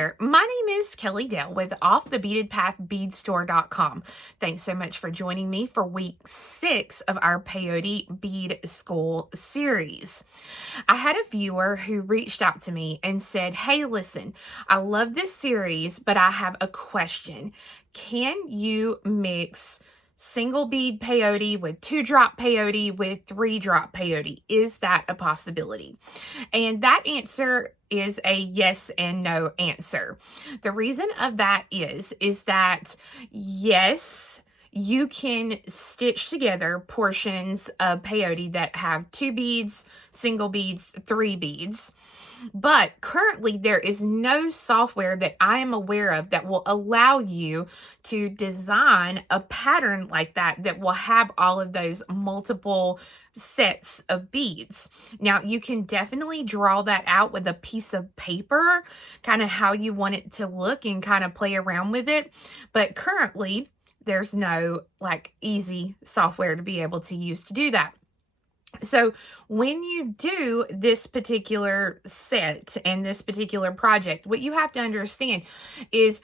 there, my name is Kelly Dale with Off the Beaded Path BeadStore.com. Thanks so much for joining me for week 6 of our Peyote Bead School series. I had a viewer who reached out to me and said, hey, listen, I love this series, but I have a question. Can you mix single bead peyote with 2-drop peyote with 3-drop peyote? Is that a possibility? And that answer is a yes and no answer. The reason of that is that yes, you can stitch together portions of peyote that have 2 beads, single beads, 3 beads. But currently there is no software that I am aware of that will allow you to design a pattern like that will have all of those multiple sets of beads. Now, you can definitely draw that out with a piece of paper, kind of how you want it to look and kind of play around with it. But currently, there's no easy software to be able to use to do that. So when you do this particular set and this particular project, what you have to understand is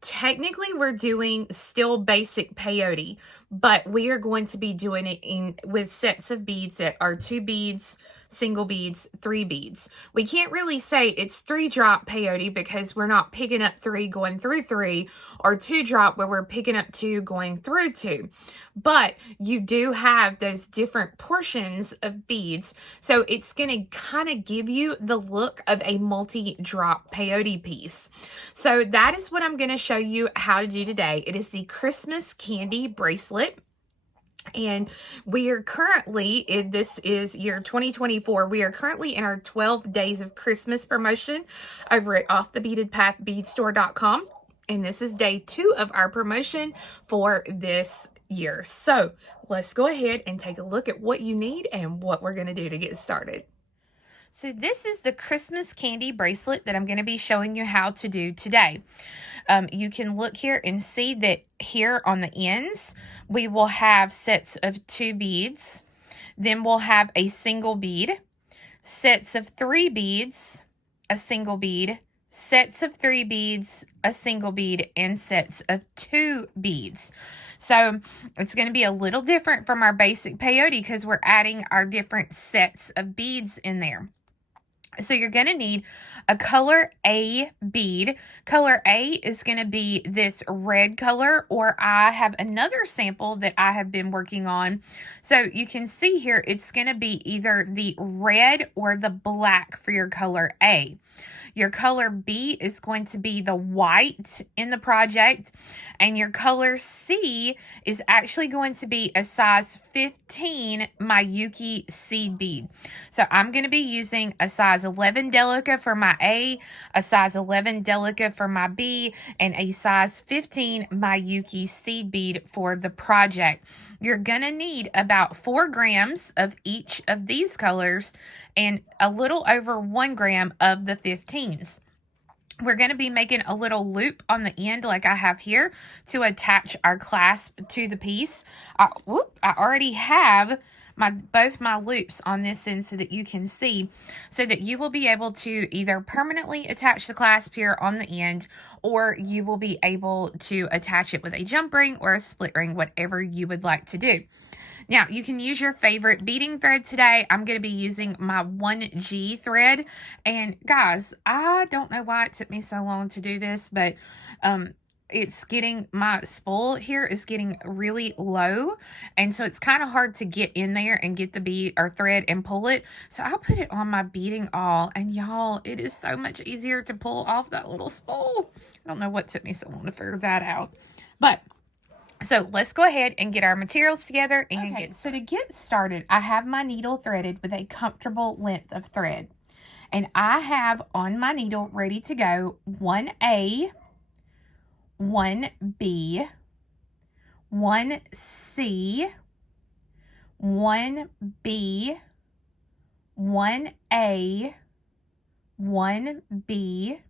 technically we're doing still basic peyote, but we are going to be doing it with sets of beads that are 2 beads, single beads, 3 beads. We can't really say it's 3-drop peyote because we're not picking up 3 going through 3, or 2-drop where we're picking up 2 going through 2. But you do have those different portions of beads, so it's going to kind of give you the look of a multi-drop peyote piece. So that is what I'm going to show you how to do today. It is the Christmas Candy Bracelet. And we are currently, this is year 2024, we are currently in our 12 Days of Christmas promotion over at offthebeadedpathbeadstore.com. And this is day 2 of our promotion for this year. So let's go ahead and take a look at what you need and what we're going to do to get started. So this is the Christmas Candy Bracelet that I'm going to be showing you how to do today. You can look here and see that here on the ends, we will have sets of 2 beads. Then we'll have a single bead, sets of 3 beads, a single bead, sets of 3 beads, a single bead, and sets of 2 beads. So it's going to be a little different from our basic peyote because we're adding our different sets of beads in there. So you're going to need a color A bead. Color A is going to be this red color, or I have another sample that I have been working on. So you can see here, it's going to be either the red or the black for your color A. Your color B is going to be the white in the project, and your color C is actually going to be a size 15 Miyuki Seed Bead. So I'm going to be using a size 11 Delica for my A, a size 11 Delica for my B, and a size 15 Miyuki Seed Bead for the project. You're going to need about 4 grams of each of these colors and a little over 1 gram of the 15s. We're going to be making a little loop on the end like I have here to attach our clasp to the piece. I already have both my loops on this end so that you can see, so that you will be able to either permanently attach the clasp here on the end, or you will be able to attach it with a jump ring or a split ring, whatever you would like to do. Now, you can use your favorite beading thread today. I'm going to be using my 1G thread. And guys, I don't know why it took me so long to do this, but it's getting, my spool here is getting really low. And so it's kind of hard to get in there and get the bead or thread and pull it. So I'll put it on my beading awl. And y'all, it is so much easier to pull off that little spool. I don't know what took me so long to figure that out. But so let's go ahead and get our materials together and so to get started, I have my needle threaded with a comfortable length of thread. And I have on my needle ready to go 1A, 1B, 1C, 1B, 1A, 1B,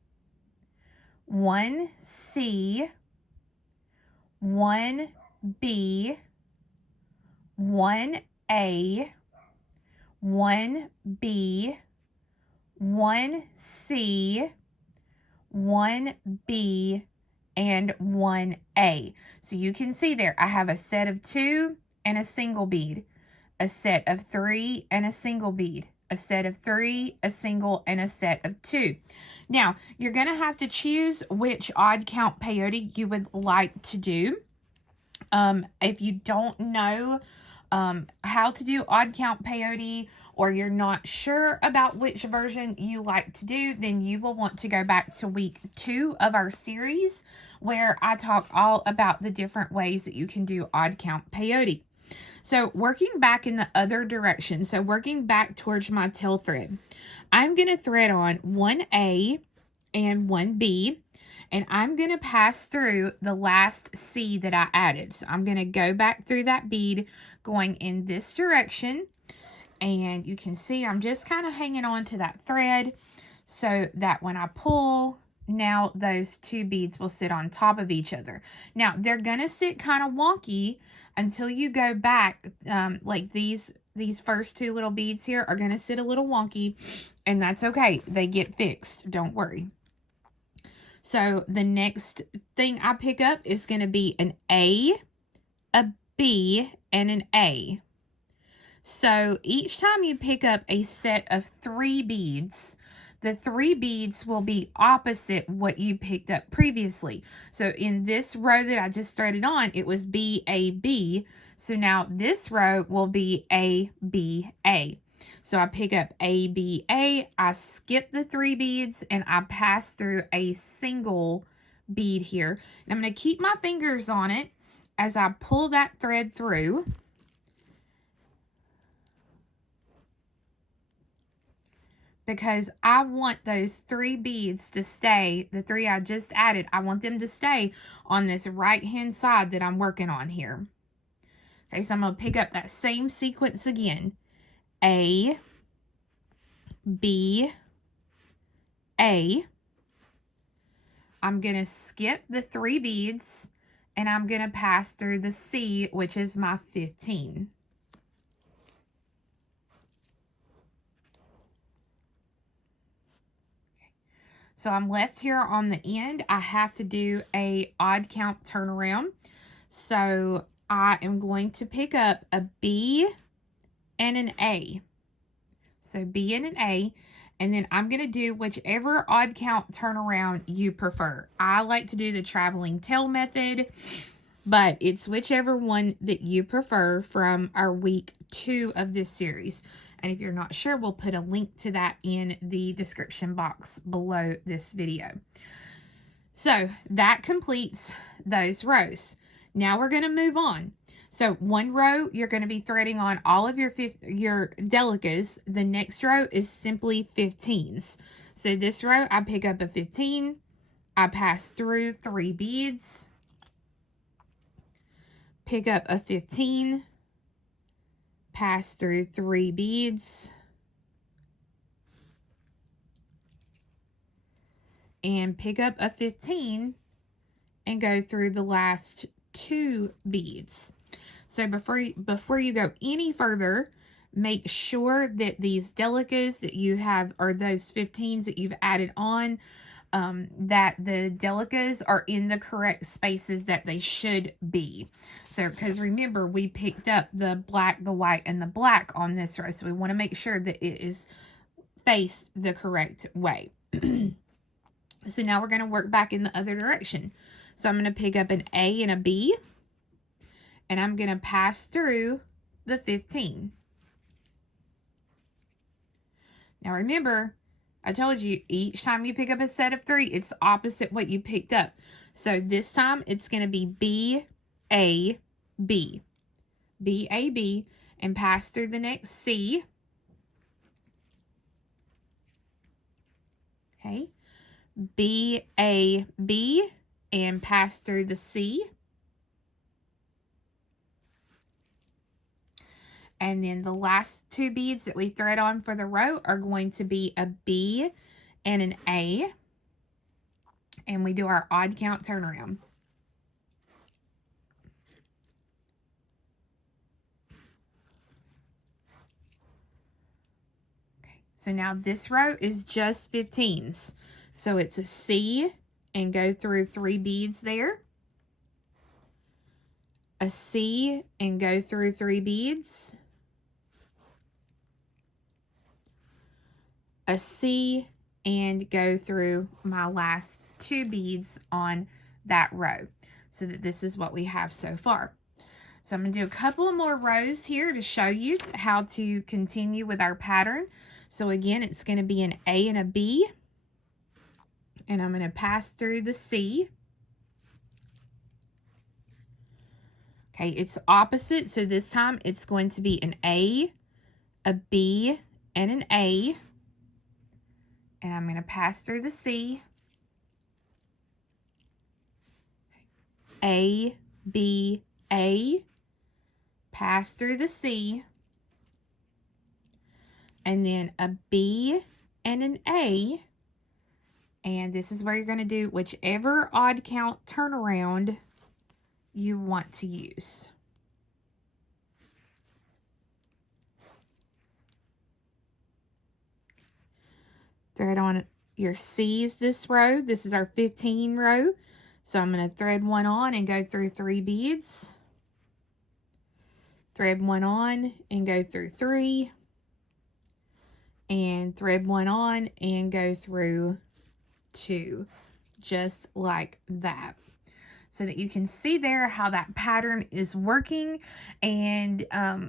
1C, 1B, 1A, 1B, 1C, 1 B, and 1 A. So you can see there, I have a set of 2 and a single bead, a set of 3 and a single bead, a set of 3, a single, and a set of 2. Now, you're going to have to choose which odd count peyote you would like to do. If you don't know how to do odd count peyote, or you're not sure about which version you like to do, then you will want to go back to week 2 of our series, where I talk all about the different ways that you can do odd count peyote. So working back in the other direction, so working back towards my tail thread, I'm going to thread on 1A and 1B, and I'm going to pass through the last C that I added. So I'm going to go back through that bead going in this direction, and you can see I'm just kind of hanging on to that thread so that when I pull, now those 2 beads will sit on top of each other. Now, they're going to sit kind of wonky until you go back, like these first 2 little beads here are going to sit a little wonky, and that's okay. They get fixed. Don't worry. So the next thing I pick up is going to be an A, a B, and an A. So each time you pick up a set of 3 beads, the 3 beads will be opposite what you picked up previously. So in this row that I just threaded on, it was B, A, B. So now this row will be A, B, A. So I pick up A, B, A, I skip the 3 beads, and I pass through a single bead here. And I'm going to keep my fingers on it as I pull that thread through. Because I want those 3 beads to stay, the 3 I just added, I want them to stay on this right-hand side that I'm working on here. Okay, so I'm going to pick up that same sequence again. A, B, A. I'm going to skip the 3 beads, and I'm going to pass through the C, which is my 15. So I'm left here on the end. I have to do a odd count turnaround. So I am going to pick up a B and an A. So B and an A. And then I'm going to do whichever odd count turnaround you prefer. I like to do the traveling tail method, but it's whichever one that you prefer from our week 2 of this series. And if you're not sure, we'll put a link to that in the description box below this video. So that completes those rows. Now we're going to move on. So one row, you're going to be threading on all of your Delicas. The next row is simply 15s. So this row, I pick up a 15. I pass through 3 beads. Pick up a 15. Pass through 3 beads. And pick up a 15 and go through the last 2 beads. So before you go any further, make sure that these Delicas that you have, or those 15s that you've added on, that the Delicas are in the correct spaces that they should be. So, because remember, we picked up the black, the white, and the black on this row. So we want to make sure that it is faced the correct way. So now we're going to work back in the other direction. So I'm going to pick up an A and a B, and I'm going to pass through the 15. Now remember, I told you each time you pick up a set of 3, it's opposite what you picked up. So this time it's going to be B, A, B. B, A, B, and pass through the next C. Okay. B, A, B, and pass through the C. And then the last 2 beads that we thread on for the row are going to be a B and an A. And we do our odd count turnaround. Okay, so now this row is just 15s. So it's a C and go through 3 beads there. A C and go through 3 beads. A C and go through my last 2 beads on that row. So that this is what we have so far. So I'm going to do a couple of more rows here to show you how to continue with our pattern. So again, it's going to be an A and a B. And I'm going to pass through the C. Okay, it's opposite. So this time it's going to be an A, a B, and an A. And I'm going to pass through the C. A, B, A. Pass through the C. And then a B and an A. And this is where you're going to do whichever odd count turnaround you want to use. Thread on your C's this row. This is our 15 row. So I'm going to thread one on and go through 3 beads. Thread one on and go through 3. And thread one on and go through 2. Just like that. So that you can see there how that pattern is working. And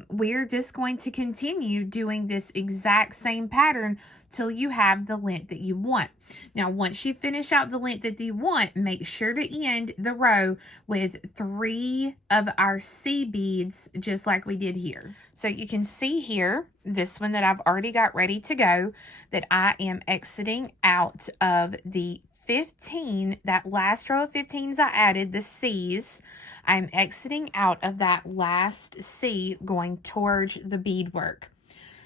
we're just going to continue doing this exact same pattern till you have the length that you want. Now, once you finish out the length that you want, make sure to end the row with 3 of our C beads, just like we did here. So you can see here, this one that I've already got ready to go, that I am exiting out of the 15, that last row of 15s I added, the C's, I'm exiting out of that last C going towards the beadwork.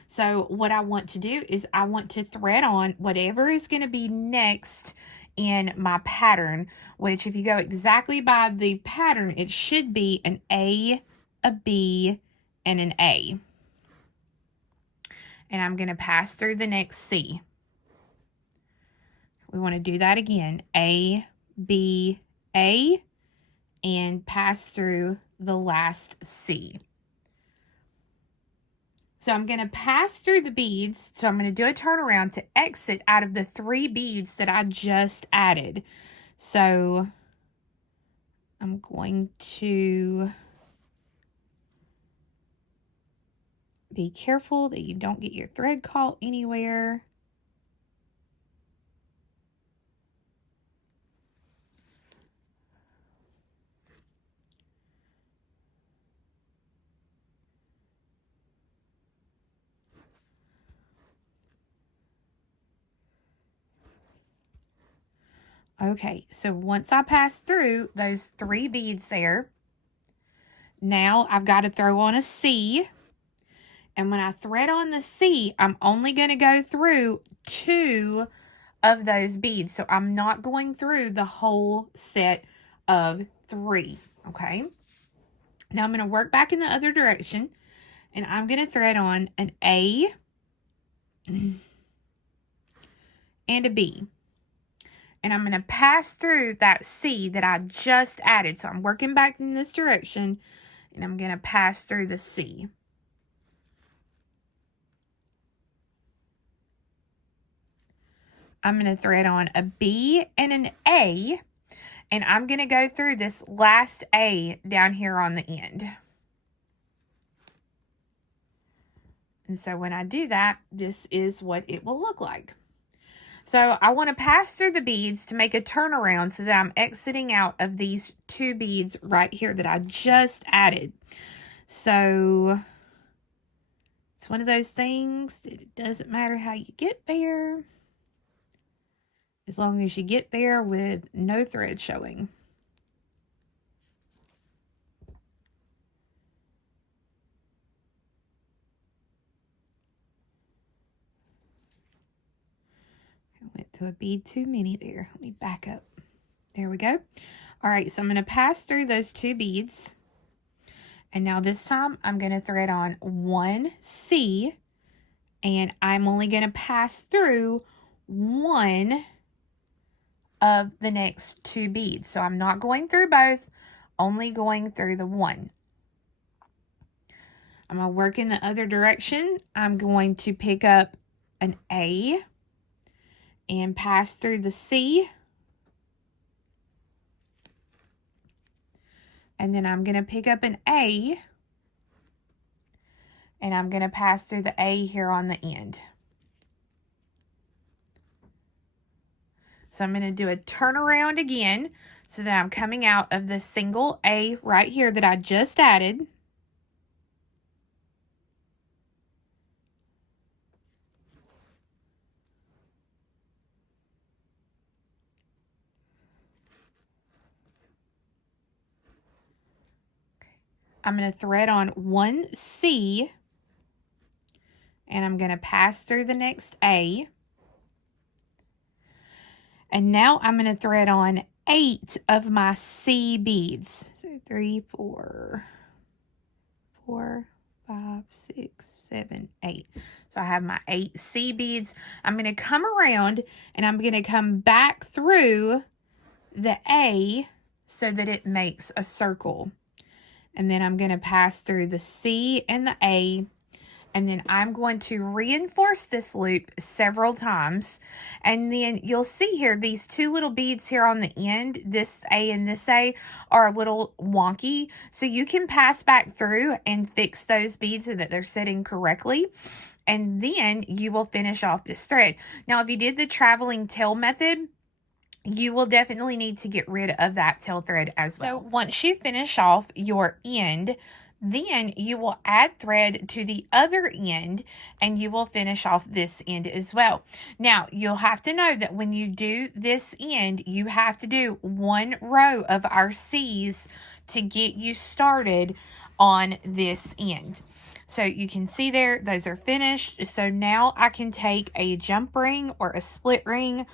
So what I want to do is I want to thread on whatever is going to be next in my pattern, which if you go exactly by the pattern, it should be an A, a B, and an A. And I'm going to pass through the next C. We want to do that again. A, B, A, and pass through the last C. So I'm going to pass through the beads. So I'm going to do a turnaround to exit out of the 3 beads that I just added. So I'm going to be careful that you don't get your thread caught anywhere. Okay, so once I pass through those 3 beads there, now I've got to throw on a C. And when I thread on the C, I'm only going to go through 2 of those beads. So I'm not going through the whole set of 3, okay? Now I'm going to work back in the other direction, and I'm going to thread on an A and a B. And I'm going to pass through that C that I just added. So I'm working back in this direction, and I'm going to pass through the C. I'm going to thread on a B and an A, and I'm going to go through this last A down here on the end. And so when I do that, this is what it will look like. So I want to pass through the beads to make a turnaround so that I'm exiting out of these 2 beads right here that I just added. So it's one of those things that it doesn't matter how you get there, as long as you get there with no thread showing. Went to a bead too many there. Let me back up. There we go. All right, so I'm going to pass through those 2 beads. And now this time I'm going to thread on 1 C, and I'm only going to pass through 1 of the next 2 beads. So I'm not going through both, only going through the one. I'm going to work in the other direction. I'm going to pick up an A and pass through the C. And then I'm going to pick up an A and I'm going to pass through the A here on the end. So I'm going to do a turnaround again so that I'm coming out of the single A right here that I just added. I'm going to thread on one C and I'm going to pass through the next A. And now I'm going to thread on 8 of my C beads. So 3, 4, 5, 6, 7, 8. So I have my 8 C beads. I'm going to come around and I'm going to come back through the A so that it makes a circle. And then I'm going to pass through the C and the A. And then I'm going to reinforce this loop several times. And then you'll see here, these 2 little beads here on the end, this A and this A, are a little wonky. So you can pass back through and fix those beads so that they're sitting correctly. And then you will finish off this thread. Now, if you did the traveling tail method, you will definitely need to get rid of that tail thread as well. So once you finish off your end, then you will add thread to the other end and you will finish off this end as well. Now, you'll have to know that when you do this end, you have to do 1 row of our C's to get you started on this end. So you can see there, those are finished. So now I can take a jump ring or a split ring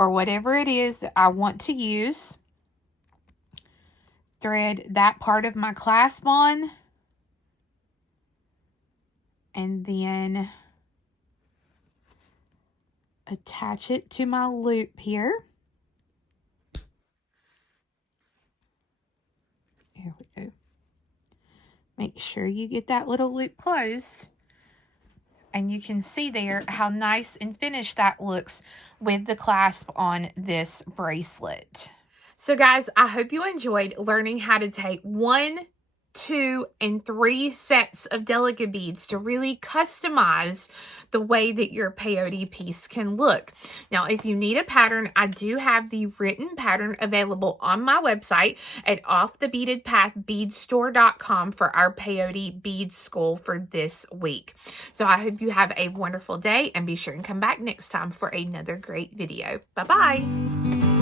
or whatever it is that I want to use, thread that part of my clasp on, and then attach it to my loop here. Here we go. Make sure you get that little loop closed. And you can see there how nice and finished that looks with the clasp on this bracelet. So guys, I hope you enjoyed learning how to take 1, 2, and 3 sets of Delica beads to really customize the way that your peyote piece can look. Now, if you need a pattern, I do have the written pattern available on my website at offthebeadedpathbeadstore.com for our Peyote Bead School for this week. So I hope you have a wonderful day and be sure and come back next time for another great video. Bye-bye.